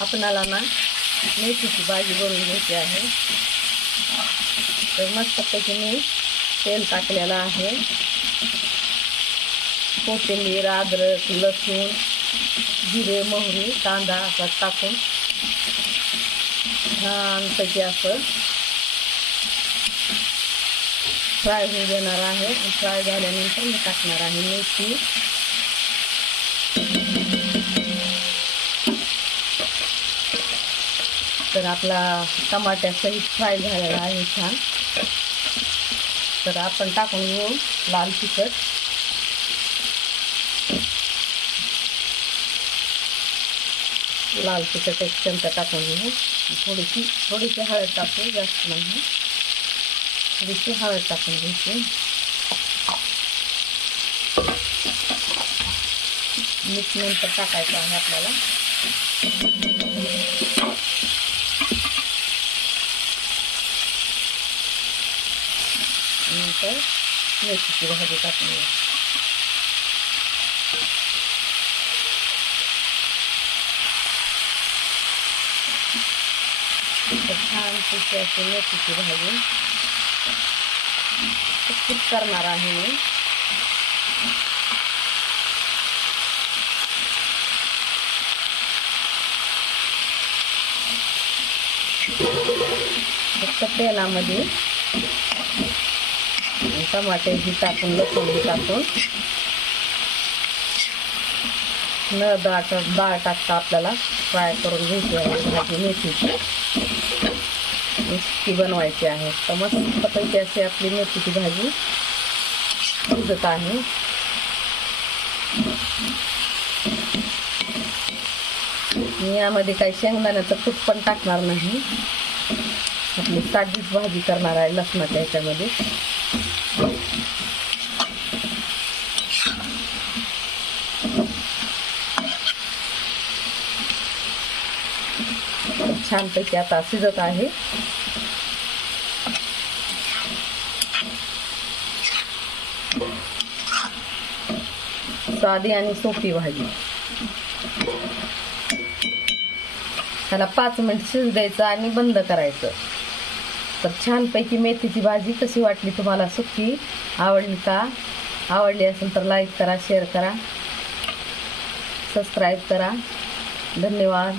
आपणाला ना मेथीची भाजी बनवून घ्यायची आहे. तर मस्तपैकी मी तेल टाकलेलं आहे. कोथिंबीर, अद्रक, लसूण, जिरे, मोहरी, कांदा असा टाकून छानपैकी असं फ्राय होऊ देणार आहे. फ्राय झाल्यानंतर मी टाकणार आहे मेथी. तर आपला टमाट्यासहित फ्राय झालेला आहे छान. तर आपण टाकून घेऊ लाल तिखट. लाल तिखट एक चमचा टाकून घेऊ. थोडीशी हळद टाकू, जास्त नाही. थोडीशी हळद टाकून घ्यायची. मीठ नंतर टाकायचं आहे आपल्याला. नंतर मेथीची भाजी टाकून घेऊ. छानपैकी अशी मेथीची भाजी कुक करणार आहे मी. फक्त तेलामध्ये टमाटे ही टाकून, लसूण ही टाकून, न डाळ टाकता आपल्याला फ्राय करून घ्यायची आहे भाजी मेथीची. नुसती बनवायची आहे. तर मस्तपैकी अशी आपली मेथीची भाजी शिजत आहे. मी यामध्ये काही शेंगदाण्याचं कूट पण टाकणार नाही. आपली साधीच भाजी करणार आहे लसणाच्या ह्याच्यामध्ये. छानपैकी आता शिजत आहे. साधी आणि सोपी भाजी. त्याला 5 मिनिट शिजू द्यायचं आणि बंद करायचं. तर छानपैकी मेथीची भाजी कशी वाटली तुम्हाला? सुकी आवडली का? आवडली असेल तर लाईक करा, शेअर करा, सबस्क्राईब करा. धन्यवाद.